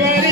Bye.